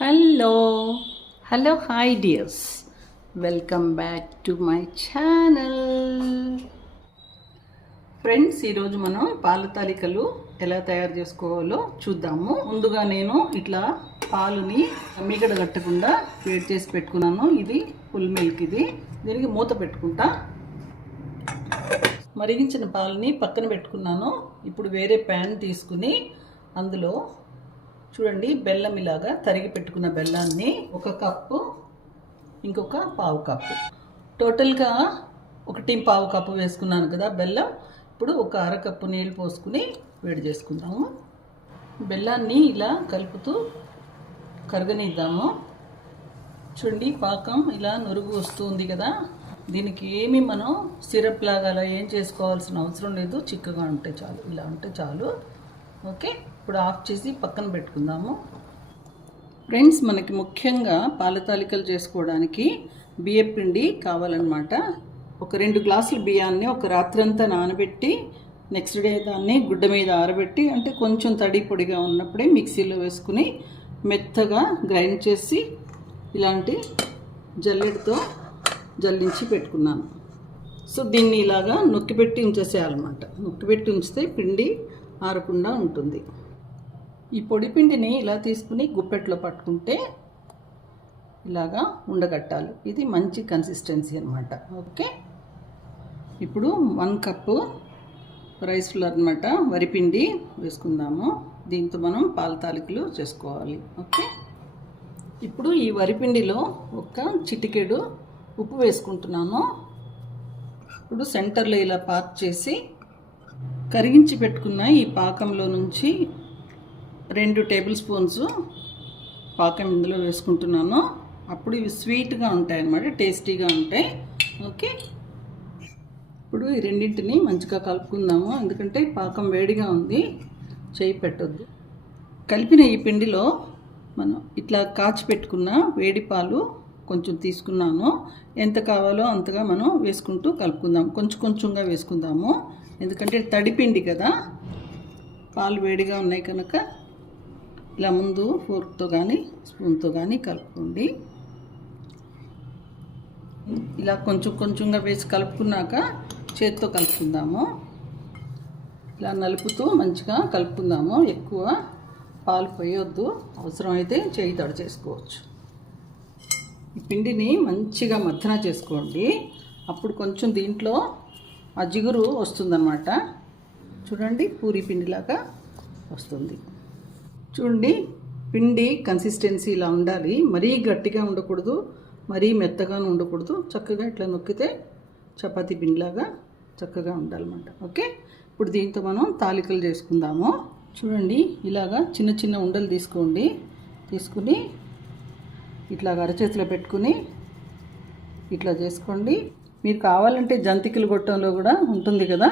Hello hi dears, welcome back to my channel. Friends, ఈరోజు మనం పాల తాలికలు ఎలా తయారు చేసుకోవాలో చూద్దాము. ముందుగా నేను ఇట్లా పాలుని మీగడ కట్టకుండా వేడి చేసి పెట్టుకున్నాను. ఇది ఫుల్ మిల్క్. దీనికి మూత పెట్టుకుంటా. మరిగించిన పాలని పక్కన పెట్టుకున్నాను. ఇప్పుడు వేరే ప్యాన్ తీసుకుని అందులో చూడండి, బెల్లం ఇలాగా తరిగి పెట్టుకున్న బెల్లాన్ని ఒక కప్పు, ఇంకొక పావు కప్పు, టోటల్గా 1.25 కప్పు వేసుకున్నాను కదా బెల్లం. ఇప్పుడు ఒక అరకప్పు నీళ్ళు పోసుకుని వేడి చేసుకుందాము. బెల్లాన్ని ఇలా కలుపుతూ కరగనిద్దాము. చూడండి, పాకం ఇలా నురుగు వస్తుంది కదా. దీనికి ఏమి మనం సిరప్ లాగా అలా ఏం చేసుకోవాల్సిన అవసరం లేదు. చిక్కగా ఉంటే చాలు, ఇలా ఉంటే చాలు. ఓకే, ఇప్పుడు ఆఫ్ చేసి పక్కన పెట్టుకుందాము. ఫ్రెండ్స్, మనకి ముఖ్యంగా పాల తాలికలు చేసుకోవడానికి బియ్యం పిండి కావాలన్నమాట. ఒక 2 గ్లాసుల బియ్యాన్ని ఒక రాత్రంతా నానబెట్టి నెక్స్ట్ డే దాన్ని గుడ్డ మీద ఆరబెట్టి, అంటే కొంచెం తడి పొడిగా ఉన్నప్పుడే మిక్సీలో వేసుకుని మెత్తగా గ్రైండ్ చేసి ఇలాంటి జల్లెడతో జల్లించి పెట్టుకున్నాను. సో దీన్ని ఇలాగా నొక్కిపెట్టి ఉంచేసేయాలన్నమాట. నొక్కిపెట్టి ఉంచితే పిండి ఆరకుండా ఉంటుంది. ఈ పొడి పిండిని ఇలా తీసుకుని గుప్పెట్లో పట్టుకుంటే ఇలాగా ఉండగట్టాలి. ఇది మంచి కన్సిస్టెన్సీ అన్నమాట. ఓకే, ఇప్పుడు 1 కప్పు రైస్ ఫ్లోర్ అన్నమాట, వరిపిండి వేసుకుందాము. దీంతో మనం పాల తాలికలు చేసుకోవాలి. ఓకే, ఇప్పుడు ఈ వరిపిండిలో ఒక చిటికెడు ఉప్పు వేసుకుంటున్నాను. ఇప్పుడు సెంటర్లో ఇలా పార్క్ చేసి కరిగించి పెట్టుకున్న ఈ పాకంలో నుంచి 2 టేబుల్ స్పూన్స్ పాకం ఇందులో వేసుకుంటున్నాను. అప్పుడు ఇవి స్వీట్గా ఉంటాయి అన్నమాట, టేస్టీగా ఉంటాయి. ఓకే, ఇప్పుడు ఈ రెండింటిని మంచిగా కలుపుకుందాము. ఎందుకంటే పాకం వేడిగా ఉంది, చేయి పెట్టొద్దు. కలిపిన ఈ పిండిలో మనం ఇట్లా కాచి పెట్టుకున్న వేడి పాలు కొంచెం తీసుకున్నాను. ఎంత కావాలో అంతగా మనం వేసుకుంటూ కలుపుకుందాం. కొంచెం కొంచెంగా వేసుకుందాము, ఎందుకంటే తడిపిండి కదా. పాలు వేడిగా ఉన్నాయి కనుక ఇలా ముందు ఫోర్క్తో కానీ స్పూన్తో కానీ కలుపుకోండి. ఇలా కొంచెం కొంచెంగా వేసి కలుపుకున్నాక చేత్తో కలుపుకుందాము. ఇలా నలుపుతూ మంచిగా కలుపుకుందాము. ఎక్కువ పాలు పోయొద్దు, అవసరమైతే చేయి తడి చేసుకోవచ్చు. ఈ పిండిని మంచిగా మద్దన చేసుకోండి. అప్పుడు కొంచెం దీంట్లో ఆ జిగురు వస్తుందన్నమాట. చూడండి, పూరీ పిండిలాగా వస్తుంది. చూడండి, పిండి కన్సిస్టెన్సీ ఇలా ఉండాలి. మరీ గట్టిగా ఉండకూడదు, మరీ మెత్తగా ఉండకూడదు. చక్కగా ఇట్లా నొక్కితే చపాతీ పిండిలాగా చక్కగా ఉండాలన్నమాట. ఓకే, ఇప్పుడు దీంతో మనం తాలికలు చేసుకుందాము. చూడండి, ఇలాగా చిన్న చిన్న ఉండలు తీసుకోండి. తీసుకుని ఇట్లాగా అరచేతిలో పెట్టుకుని ఇట్లా చేసుకోండి. మీరు కావాలంటే జంతికలు గొట్టంలో కూడా ఉంటుంది కదా,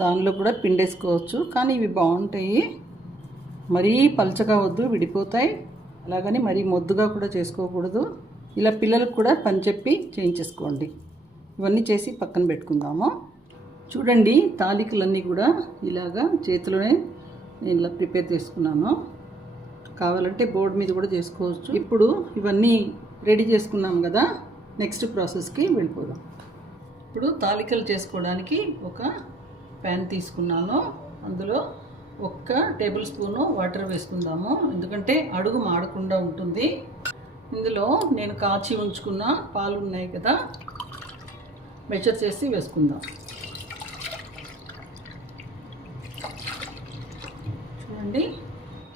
దానిలో కూడా పిండేసుకోవచ్చు. కానీ ఇవి బాగుంటాయి. మరీ పలచగా వద్దు, విడిపోతాయి. అలాగని మరీ మొద్దుగా కూడా చేసుకోకూడదు. ఇలా పిల్లలకు కూడా పని చెప్పి చేయించేసుకోండి. ఇవన్నీ చేసి పక్కన పెట్టుకుందాము. చూడండి, తాలికలన్నీ కూడా ఇలాగా చేతిలోనే నేను ఇలా ప్రిపేర్ చేసుకున్నాను. కావాలంటే బోర్డు మీద కూడా చేసుకోవచ్చు. ఇప్పుడు ఇవన్నీ రెడీ చేసుకున్నాం కదా, నెక్స్ట్ ప్రాసెస్కి వెళ్ళిపోదాం. ఇప్పుడు తాలికలు చేసుకోవడానికి ఒక ప్యాన్ తీసుకున్నాను. అందులో 1 టేబుల్ స్పూను వాటర్ వేసుకుందాము, ఎందుకంటే అడుగు మాడకుండా ఉంటుంది. ఇందులో నేను కాచి ఉంచుకున్న పాలు ఉన్నాయి కదా, మెజర్ చేసి వేసుకుందాం. చూడండి,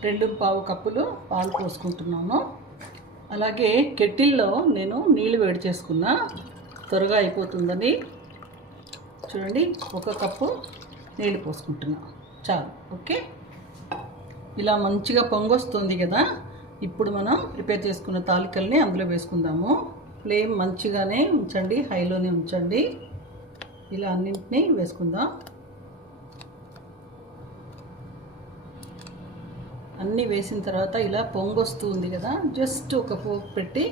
2.25 కప్పులు పాలు పోసుకుంటున్నాను. అలాగే కెటిల్లో నేను నీళ్ళు వేడి చేసుకున్నా, త్వరగా అయిపోతుందని. చూడండి, 1 కప్పు నీళ్ళు పోసుకుంటున్నా, చాలు. ఓకే, ఇలా మంచిగా పొంగొస్తుంది కదా. ఇప్పుడు మనం ప్రిపేర్ చేసుకున్న తాలికల్ని అందులో వేసుకుందాము. ఫ్లేమ్ మంచిగానే ఉంచండి, హైలోనే ఉంచండి. ఇలా అన్నింటినీ వేసుకుందాం. అన్నీ వేసిన తర్వాత ఇలా పొంగొస్తుంది కదా, జస్ట్ ఒక ఫోక్ పెట్టి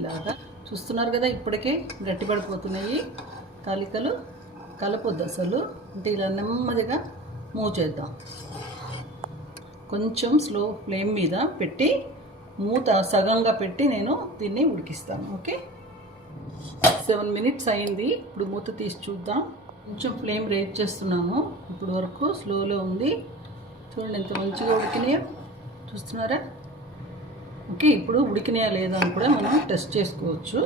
ఇలాగా చూస్తున్నారు కదా, ఇప్పటికే గట్టిపడిపోతున్నాయి తాలికలు. కలపొద్దు అసలు, అంటే ఇలా నెమ్మదిగా మూవ్ చేద్దాం. కొంచెం స్లో ఫ్లేమ్ మీద పెట్టి మూత సగంగా పెట్టి నేను దీన్ని ఉడికిస్తాను. ఓకే, 7 minutes అయింది. ఇప్పుడు మూత తీసి చూద్దాం. కొంచెం ఫ్లేమ్ రేట్ చేస్తున్నాను. ఇప్పుడు వరకు స్లోలో ఉంది. చూడండి ఎంత మంచిగా ఉడికినాయో, చూస్తున్నారా? ఓకే, ఇప్పుడు ఉడికినాయా లేదా అని కూడా మనం టెస్ట్ చేసుకోవచ్చు.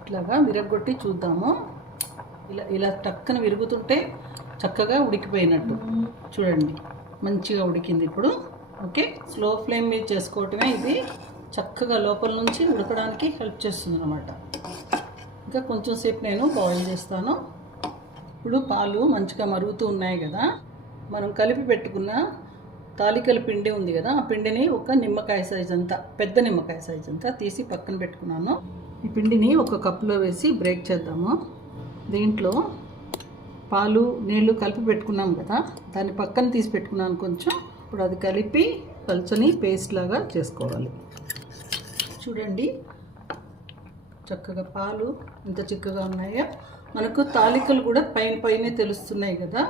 ఇట్లాగా విరగొట్టి చూద్దాము. ఇలా టక్కన విరుగుతుంటే చక్కగా ఉడికిపోయినట్టు. చూడండి మంచిగా ఉడికింది ఇప్పుడు. ఓకే, స్లో ఫ్లేమ్ మీద చేసుకోవటమే ఇది చక్కగా లోపల నుంచి ఉడకడానికి హెల్ప్ చేస్తుంది అన్నమాట. ఇంకా కొంచెం సేపు నేను బాయిల్ చేస్తాను. ఇప్పుడు పాలు మంచిగా మరుగుతూ ఉన్నాయి కదా, మనం కలిపి పెట్టుకున్న తాలికల పిండి ఉంది కదా, ఆ పిండిని ఒక నిమ్మకాయ సైజ్ అంతా, పెద్ద నిమ్మకాయ సైజ్ అంతా తీసి పక్కన పెట్టుకున్నాను. ఈ పిండిని ఒక కప్పులో వేసి బ్రేక్ చేద్దాము. దీంట్లో పాలు నీళ్లు కలిపి పెట్టుకున్నాం కదా, దాన్ని పక్కన తీసి పెట్టుకున్నాను కొంచెం. ఇప్పుడు అది కలిపి పల్చని పేస్ట్ లాగా చేసుకోవాలి. చూడండి చక్కగా పాలు ఎంత చిక్కగా ఉన్నాయో. మనకు తాలికలు కూడా పైనే తెలుస్తున్నాయి కదా.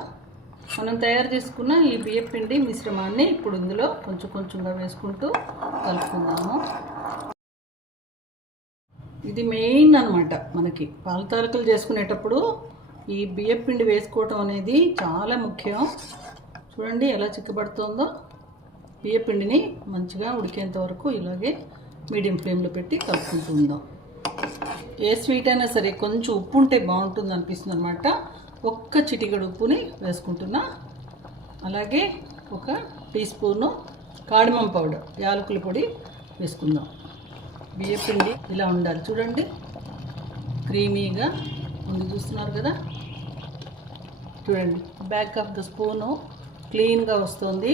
మనం తయారు చేసుకున్న ఈ బియ్యం పిండి మిశ్రమాన్ని ఇప్పుడు ఇందులో కొంచెం కొంచెంగా వేసుకుంటూ కలుపుకుందాము. ఇది మెయిన్ అన్నమాట. మనకి పాల తాలికలు చేసుకునేటప్పుడు ఈ బియ్యం పిండి వేసుకోవటం అనేది చాలా ముఖ్యం. చూడండి ఎలా చిక్కబడుతుందో. బియ్యం పిండిని మంచిగా ఉడికేంత వరకు ఇలాగే మీడియం ఫ్లేమ్లో పెట్టి కలుపుకుంటూ ఉందాం. ఏ స్వీట్ అయినా సరే కొంచెం ఉప్పు ఉంటే బాగుంటుంది అనిపిస్తుంది అనమాట. ఒక్క చిటికెడు ఉప్పుని వేసుకుంటున్నా. అలాగే ఒక టీ స్పూను కాడిమం పౌడర్, యాలకుల పొడి వేసుకుందాం. బియ్యం పిండి ఇలా ఉండాలి. చూడండి క్రీమీగా ఉంది, చూస్తున్నారు కదా. చూడండి బ్యాక్ ఆఫ్ ద స్పూను క్లీన్గా వస్తుంది.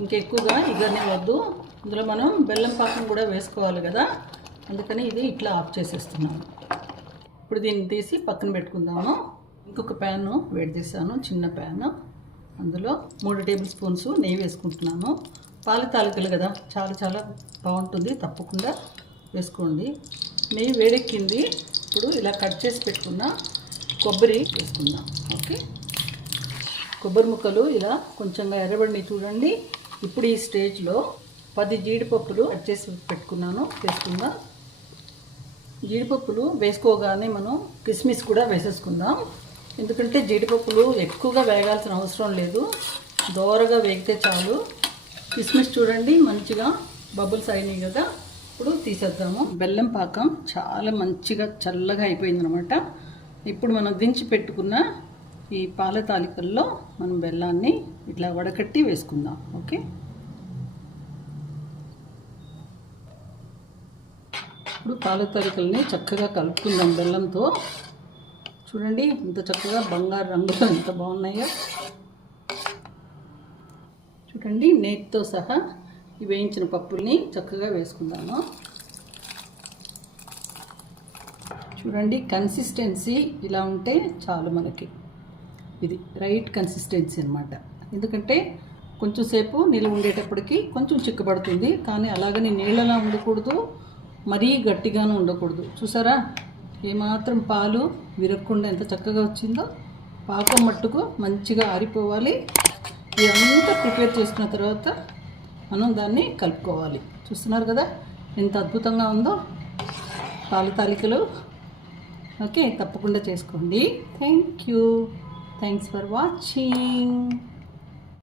ఇంకెక్కువగా ఇగర్ని వద్దు. ఇందులో మనం బెల్లం పాకం కూడా వేసుకోవాలి కదా, అందుకని ఇది ఇట్లా ఆఫ్ చేసేస్తున్నాను. ఇప్పుడు దీన్ని తీసి పక్కన పెట్టుకుందాము. ఇంకొక ప్యాను వేడి చేశాను, చిన్న ప్యాను. అందులో 3 టేబుల్ స్పూన్స్ నెయ్యి వేసుకుంటున్నాను. పాల తాలికలు కదా, చాలా చాలా బాగుంటుంది, తప్పకుండా వేసుకోండి. నెయ్యి వేడెక్కింది. ఇప్పుడు ఇలా కట్ చేసి పెట్టుకున్న కొబ్బరి వేసుకుందాం. ఓకే, కొబ్బరి ముక్కలు ఇలా కొంచెంగా ఎర్రబడిని చూడండి. ఇప్పుడు ఈ స్టేజ్లో 10 జీడిపప్పులు కట్ చేసి పెట్టుకున్నాను, వేసుకుందాం. జీడిపప్పులు వేసుకోగానే మనం కిస్మిస్ కూడా వేసేసుకుందాం. ఎందుకంటే జీడిపప్పులు ఎక్కువగా వేగాల్సిన అవసరం లేదు, దోరగా వేగితే చాలు. కిస్మిస్ చూడండి మంచిగా బబుల్స్ అయినాయి కదా. ఇప్పుడు తీసేద్దాము. బెల్లం పాకం చాలా మంచిగా చల్లగా అయిపోయింది అనమాట. ఇప్పుడు మనం దించి పెట్టుకున్న ఈ పాల తాలికల్లో మనం బెల్లాన్ని ఇట్లా వడకట్టి వేసుకుందాం. ఓకే, ఇప్పుడు పాల తాలికల్ని చక్కగా కలుపుకుందాం బెల్లంతో. చూడండి ఇంత చక్కగా బంగారు రంగులో ఎంత బాగున్నాయో. చూడండి నేతితో సహా ఈ వేయించిన పప్పుల్ని చక్కగా వేసుకుందాము. చూడండి కన్సిస్టెన్సీ ఇలా ఉంటే చాలు మనకి. ఇది రైట్ కన్సిస్టెన్సీ అన్నమాట. ఎందుకంటే కొంచెం సేపు నిల్వ ఉండేటప్పటికి కొంచెం చిక్కబడుతుంది, కానీ అలాగని నీళ్ళలా ఉండకూడదు, మరీ గట్టిగాను ఉండకూడదు. చూసారా ఏమాత్రం పాలు విరగకుండా ఎంత చక్కగా వచ్చిందో. పాకం మట్టుకు మంచిగా ఆరిపోవాలి. ఇదంతా ప్రిపేర్ చేసుకున్న తర్వాత మనం దాన్ని కలుపుకోవాలి. చూస్తున్నారు కదా ఎంత అద్భుతంగా ఉందో పాల తాలికలు. ఓకే, తప్పకుండా చేసుకోండి. Thanks for watching.